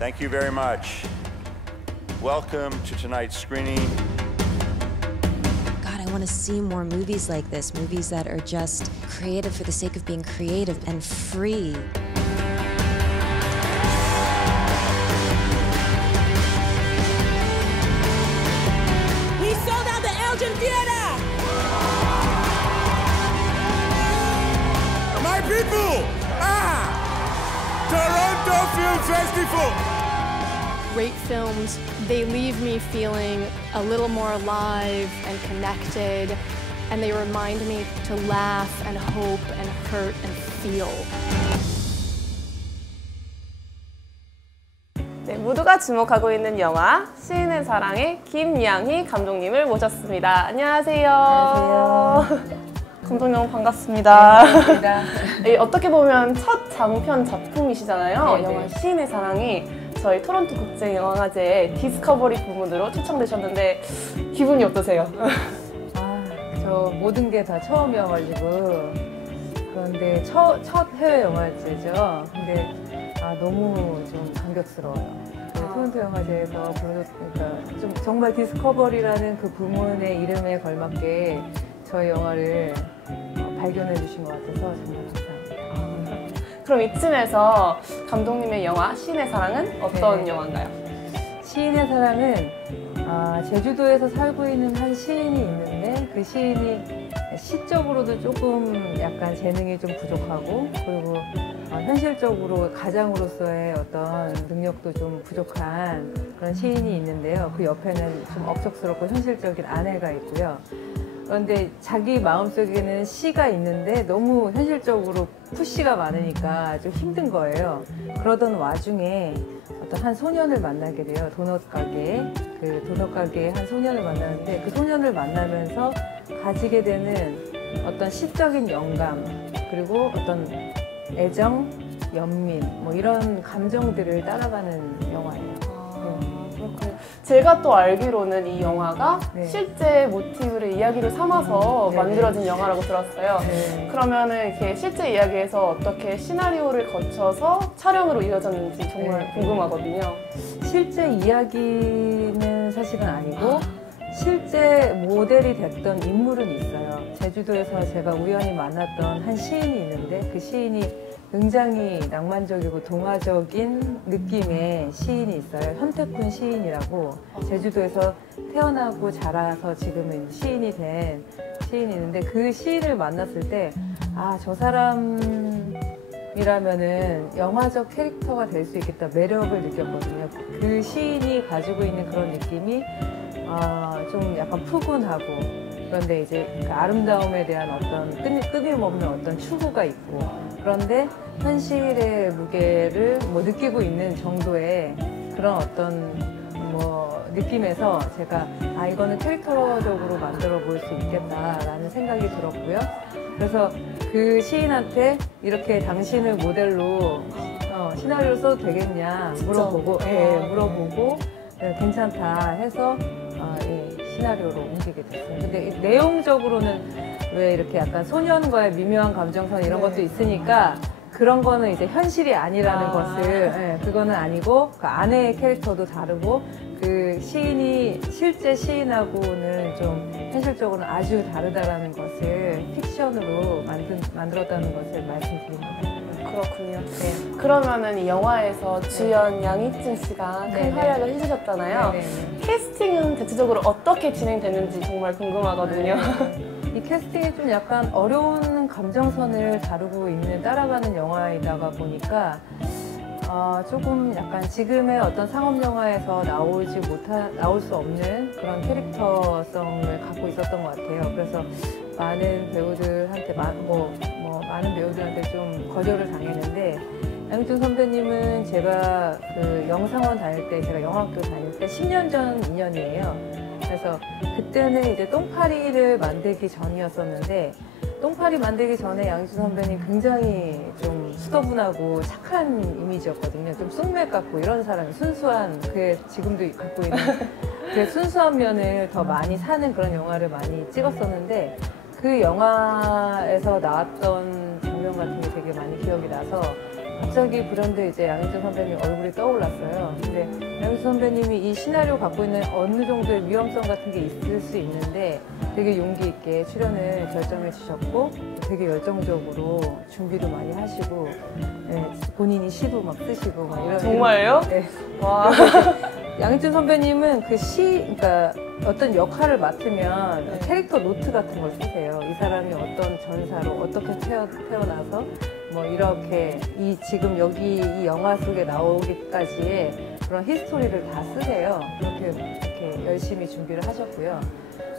Thank you very much. Welcome to tonight's screening. God, I want to see more movies like this, movies that are just creative for the sake of being creative and free. We sold out the Elgin Theater! My people! Toronto Film Festival! Great films, they leave me feeling a little more alive and connected, and they remind me to laugh and hope and hurt and feel. 네, 모두가 주목하고 있는 영화 시인의 사랑의 김양희 감독님을 모셨습니다. 안녕하세요. 안녕하세요. 감독님 반갑습니다. 네, 반갑습니다. 네, 어떻게 보면 첫 장편 작품이시잖아요. 네, 영화 네. 시인의 사랑이 저희 토론토 국제영화제 디스커버리 부문으로 초청되셨는데 기분이 어떠세요? 저 모든 게 다 처음이어가지고 그런데 첫 해외 영화제죠. 근데 너무 좀 감격스러워요. 토론토 영화제에서 보여줬으니까 좀 정말 디스커버리라는 그 부문의 이름에 걸맞게 저희 영화를 발견해 주신 것 같아서 정말 감사합니다. 그럼 이쯤에서 감독님의 영화 시인의 사랑은 어떤 네. 영화인가요? 시인의 사랑은 제주도에서 살고 있는 한 시인이 있는데 그 시인이 시적으로도 조금 약간 재능이 좀 부족하고 그리고 현실적으로 가장으로서의 어떤 능력도 좀 부족한 그런 시인이 있는데요. 그 옆에는 좀 억척스럽고 현실적인 아내가 있고요. 그런데 자기 마음속에는 시가 있는데 너무 현실적으로 푸시가 많으니까 좀 힘든 거예요. 그러던 와중에 어떤 한 소년을 만나게 돼요. 도넛 가게에. 그 도넛 가게에 한 소년을 만나는데 그 소년을 만나면서 가지게 되는 어떤 시적인 영감 그리고 어떤 애정, 연민 뭐 이런 감정들을 따라가는 영화예요. 그렇군요. 제가 또 알기로는 이 영화가 네. 실제 모티브를 이야기를 삼아서 네. 만들어진 영화라고 들었어요. 네. 그러면은 이렇게 실제 이야기에서 어떻게 시나리오를 거쳐서 촬영으로 이어졌는지 정말 네. 궁금하거든요. 실제 이야기는 사실은 아니고 실제 모델이 됐던 인물은 있어요. 제주도에서 제가 우연히 만났던 한 시인이 있는데 그 시인이 굉장히 낭만적이고 동화적인 느낌의 시인이 있어요. 현태쿤 시인이라고 제주도에서 태어나고 자라서 지금은 시인이 된 시인이 있는데 그 시인을 만났을 때 저 사람이라면은 영화적 캐릭터가 될 수 있겠다 매력을 느꼈거든요. 그 시인이 가지고 있는 그런 느낌이 좀 약간 푸근하고 그런데 이제 그 아름다움에 대한 어떤 끊임없는 어떤 추구가 있고 그런데 현실의 무게를 느끼고 있는 정도의 그런 어떤 느낌에서 제가 이거는 캐릭터적으로 만들어 볼 수 있겠다라는 생각이 들었고요. 그래서 그 시인한테 이렇게 당신을 모델로 시나리오를 써도 되겠냐 물어보고 물어보고 괜찮다 해서 시나리오로 옮기게 됐어요. 근데 내용적으로는 왜 이렇게 약간 소년과의 미묘한 감정선 이런 것도 있으니까 그런 거는 이제 현실이 아니라는 것을 그거는 아니고 그 아내의 캐릭터도 다르고 그 시인이 실제 시인하고는 좀 현실적으로는 아주 다르다라는 것을 픽션으로 만들었다는 것을 말씀드립니다. 그렇군요. 네. 그러면은 이 영화에서 주연 양희증 씨가 큰 활약을 해주셨잖아요. 캐스팅은 대체적으로 어떻게 진행됐는지 정말 궁금하거든요. 이 캐스팅이 좀 약간 어려운 감정선을 다루고 있는 따라가는 영화이다가 보니까 조금 약간 지금의 어떤 상업 영화에서 나올 수 없는 그런 캐릭터성을 갖고 있었던 것 같아요. 그래서 많은 배우들한테 많은 배우들한테 좀 거절을 당했는데 양희증 선배님은 제가 그 영상원 다닐 때 제가 영화학교 다닐 때 10년 전 인연이에요. 그래서 그때는 이제 똥파리를 만들기 전이었었는데 똥파리 만들기 전에 양희증 선배님 굉장히 좀 수더분하고 착한 이미지였거든요. 좀 쑥맥 같고 이런 사람이 순수한 그게 지금도 갖고 있는 그 순수한 면을 더 많이 사는 그런 영화를 많이 찍었었는데 그 영화에서 나왔던 장면 같은 게 되게 많이 기억이 나서 갑자기 불현듯 이제 양희준 선배님 얼굴이 떠올랐어요. 근데 양희준 선배님이 이 시나리오 갖고 있는 어느 정도의 위험성 같은 게 있을 수 있는데 되게 용기 있게 출연을 결정해 주셨고 되게 열정적으로 준비도 많이 하시고 네, 본인이 시도 막 쓰시고 막 이런. 정말요? 네. 와. 양희준 선배님은 그러니까 어떤 역할을 맡으면 캐릭터 노트 같은 걸 쓰세요. 이 사람이 어떤 전사로 어떻게 태어나서 뭐 이렇게 지금 여기 이 영화 속에 나오기까지의 그런 히스토리를 다 쓰세요. 이렇게 열심히 준비를 하셨고요.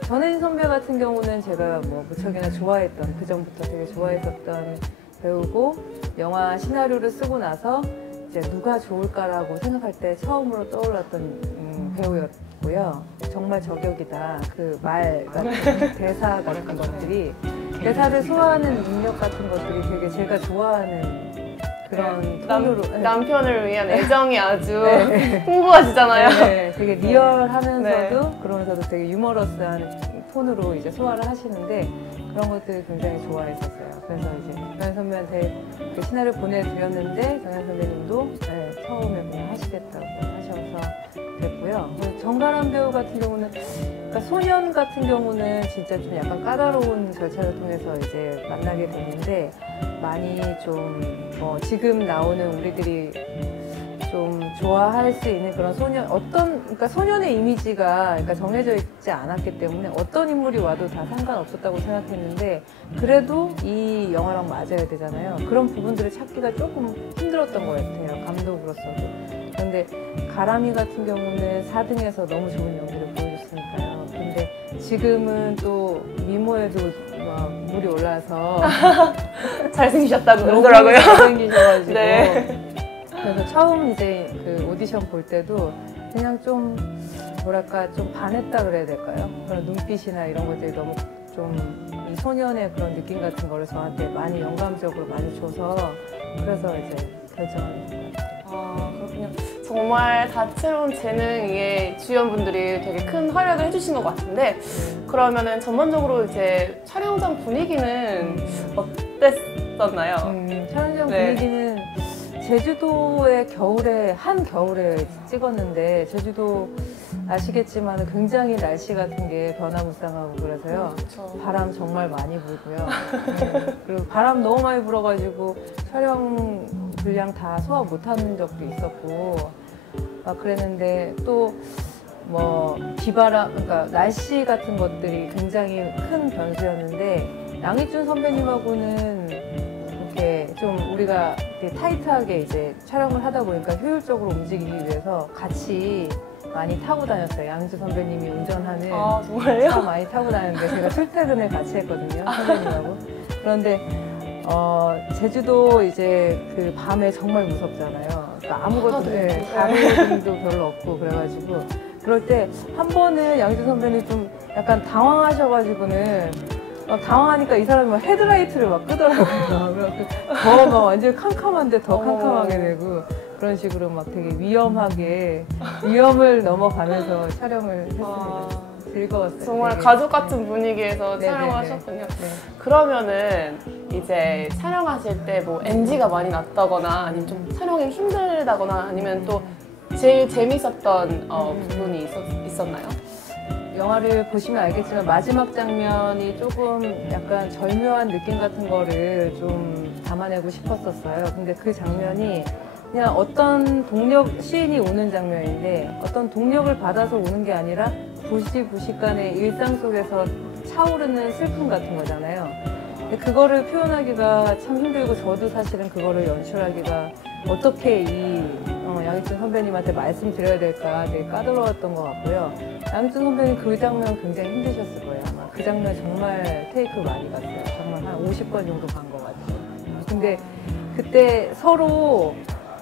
전혜진 선배 같은 경우는 제가 뭐 무척이나 좋아했던, 그 전부터 되게 좋아했었던 배우고, 영화 시나리오를 쓰고 나서 이제 누가 좋을까라고 생각할 때 처음으로 떠올랐던 배우였고요. 정말 저격이다. 그 말 같은 대사 같은 것들이, 대사를 소화하는 능력 같은 것들이 되게 제가 좋아하는 그런 톤으로. 남편을 위한 애정이 아주 풍부하시잖아요. 네, 되게 리얼하면서도 그러면서도 되게 유머러스한 톤으로 이제 소화를 하시는데 그런 것들을 굉장히 좋아했었어요. 그래서 이제 정현 선배한테 그 시나리오 보내드렸는데 정현 선배님도 처음에 그냥 하시겠다고 하셔서 됐고요. 정가람 배우 같은 경우는, 그러니까 소년 같은 경우는 진짜 좀 약간 까다로운 절차를 통해서 이제 만나게 됐는데 많이 좀 지금 나오는 우리들이 좀 좋아할 수 있는 그런 소년, 그러니까 소년의 이미지가 그러니까 정해져 있지 않았기 때문에 어떤 인물이 와도 다 상관없었다고 생각했는데 그래도 이 영화랑 맞아야 되잖아요. 그런 부분들을 찾기가 조금 힘들었던 것 같아요. 감독으로서도. 그런데 가람이 같은 경우는 4등에서 너무 좋은 연기를 보여줬으니까요. 근데 지금은 또 미모에도 막 물이 올라서 잘생기셨다고 그러더라고요. 잘생기셔가지고. 네. 그래서 처음 이제 그 오디션 볼 때도 그냥 좀 뭐랄까 좀 반했다 그래야 될까요? 그런 눈빛이나 이런 것들이 너무 좀 이 소년의 그런 느낌 같은 거를 저한테 많이 영감적으로 많이 줘서 그래서 이제 결정을 했던 것 같아요. 아, 그렇군요. 정말 다채로운 재능의 주연분들이 되게 큰 활약을 해주신 것 같은데 그러면은 전반적으로 이제 촬영장 분위기는 어땠었나요? 촬영장 분위기는 제주도의 겨울에, 한겨울에 찍었는데 제주도 아시겠지만 굉장히 날씨 같은 게 변화무쌍하고 그래서요. 그렇죠. 바람 정말 많이 불고요. 그리고 바람 너무 많이 불어가지고 촬영 분량 다 소화 못하는 적도 있었고 막 그랬는데 또 뭐 비바람, 그러니까 날씨 같은 것들이 굉장히 큰 변수였는데 양희준 선배님하고는 이렇게 좀 우리가 되게 타이트하게 이제 촬영을 하다 보니까 효율적으로 움직이기 위해서 같이 많이 타고 다녔어요. 양희준 선배님이 운전하는 아, 정말요? 차 많이 타고 다녔는데 제가 출퇴근을 같이 했거든요. 선배님하고. 그런데 제주도 이제 그 밤에 정말 무섭잖아요. 그러니까 아무것도 가로등도 별로 없고 그래가지고 그럴 때 한 번은 양희준 선배님 좀 약간 당황하셔가지고는 당황하니까 이 사람이 막 헤드라이트를 막 끄더라고요. 그래서 더 막 완전 캄캄한데 더 캄캄하게 되고 그런 식으로 막 되게 위험하게 위험을 넘어가면서 촬영을 했습니다. 즐거웠어요. 정말 되게. 가족 같은 분위기에서 네네네. 촬영을 하셨군요. 네. 그러면은 이제 촬영하실 때 뭐 NG가 많이 났다거나 아니면 좀 촬영이 힘들다거나 아니면 또 제일 재밌었던 부분이 있었나요? 영화를 보시면 알겠지만 마지막 장면이 조금 약간 절묘한 느낌 같은 거를 좀 담아내고 싶었었어요. 근데 그 장면이 그냥 어떤 시인이 오는 장면인데 어떤 동력을 받아서 오는 게 아니라 부시부시간의 일상 속에서 차오르는 슬픔 같은 거잖아요. 근데 그거를 표현하기가 참 힘들고 저도 사실은 그거를 연출하기가 어떻게 양희준 선배님한테 말씀드려야 될까 되게 까다로웠던 것 같고요. 양희준 선배님 그 장면 굉장히 힘드셨을 거예요. 아마 그 장면 정말 테이크 많이 갔어요. 정말 한 50번 정도 간 것 같아요. 근데 그때 서로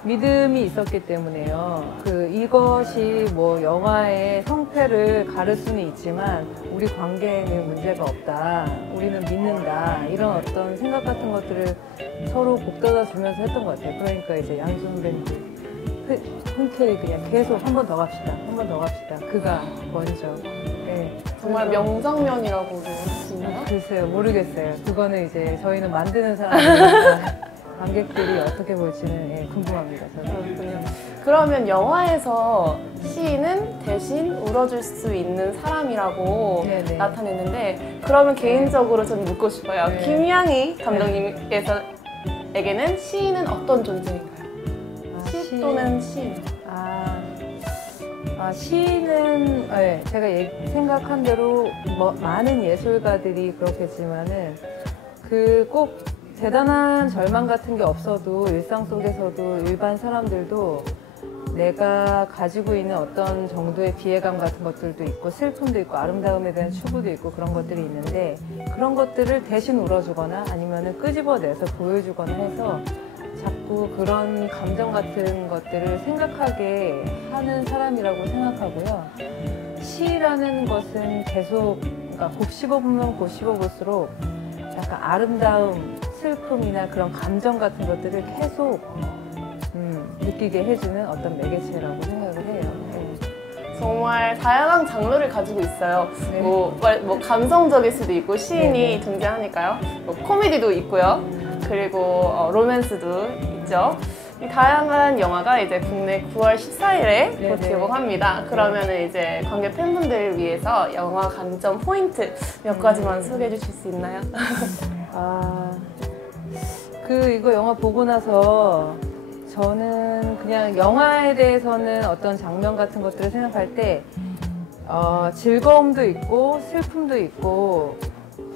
믿음이 있었기 때문에요. 이것이 뭐 영화의 성패를 가를 수는 있지만 우리 관계에는 문제가 없다. 우리는 믿는다. 이런 어떤 생각 같은 것들을 서로 복받아 주면서 했던 것 같아요. 그러니까 이제 양희준 선배님도 흔쾌히 그냥 계속 한 번 더 갑시다. 한 번 더 갑시다. 그가 먼저. 네. 정말 명장면이라고 할 수 있나요? 글쎄요. 모르겠어요. 그거는 이제 저희는 만드는 사람이니까 관객들이 어떻게 볼지는 예, 궁금합니다. 저는. 그렇군요. 그러면 영화에서 시인은 대신 울어줄 수 있는 사람이라고 네네. 나타냈는데 그러면 개인적으로 좀 묻고 싶어요. 네. 김양희 감독님께서에게는 시인은 어떤 존재인가요? 시 시인. 또는 시인? 시인은 네, 제가 생각한 대로 많은 예술가들이 그렇겠지만은 그 꼭 대단한 절망 같은 게 없어도 일상 속에서도 일반 사람들도 내가 가지고 있는 어떤 정도의 비애감 같은 것들도 있고 슬픔도 있고 아름다움에 대한 추구도 있고 그런 것들이 있는데 그런 것들을 대신 울어주거나 아니면은 끄집어내서 보여주거나 해서 자꾸 그런 감정 같은 것들을 생각하게 하는 사람이라고 생각하고요. 시라는 것은 계속 그러니까 곱씹어보면 곱씹어볼수록 약간 아름다움, 슬픔이나 그런 감정 같은 것들을 계속 느끼게 해주는 어떤 매개체라고 생각을 해요. 네. 정말 다양한 장르를 가지고 있어요. 네. 뭐 감성적일 수도 있고 시인이 네네. 등장하니까요. 뭐 코미디도 있고요. 그리고 로맨스도 있죠. 이 다양한 영화가 이제 국내 9월 14일에 곧 네네. 개봉합니다. 그러면은 이제 관객 팬분들을 위해서 영화 관전 포인트 몇 가지만 소개해 주실 수 있나요? 이거 영화 보고 나서 저는 그냥 영화에 대해서는 어떤 장면 같은 것들을 생각할 때 즐거움도 있고 슬픔도 있고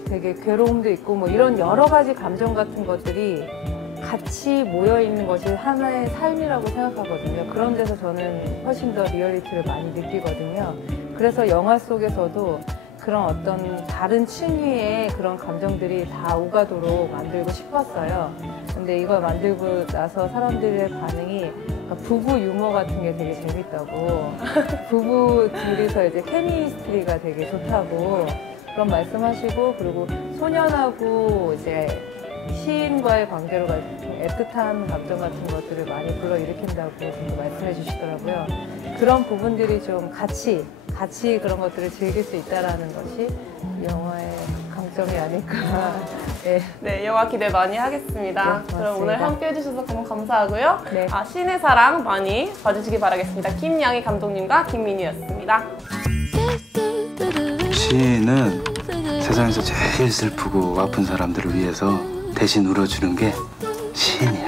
되게 괴로움도 있고 뭐 이런 여러 가지 감정 같은 것들이 같이 모여 있는 것이 하나의 삶이라고 생각하거든요. 그런 데서 저는 훨씬 더 리얼리티를 많이 느끼거든요. 그래서 영화 속에서도 그런 어떤 다른 층위의 그런 감정들이 다 오가도록 만들고 싶었어요. 근데 이걸 만들고 나서 사람들의 반응이 부부 유머 같은 게 되게 재밌다고 부부 둘이서 이제 케미스트리가 되게 좋다고 그런 말씀하시고 그리고 소년하고 이제 시인과의 관계로 좀 애틋한 감정 같은 것들을 많이 불러일으킨다고 말씀해 주시더라고요. 그런 부분들이 좀 같이 그런 것들을 즐길 수 있다는 것이 영화의 강점이 아닐까. 네. 네, 영화 기대 많이 하겠습니다. 네, 그럼 오늘 함께 해주셔서 너무 감사하고요. 네. 신의 사랑 많이 봐주시기 바라겠습니다. 김양희 감독님과 김민희였습니다. 시인은 세상에서 제일 슬프고 아픈 사람들을 위해서 대신 울어주는 게 시인이야.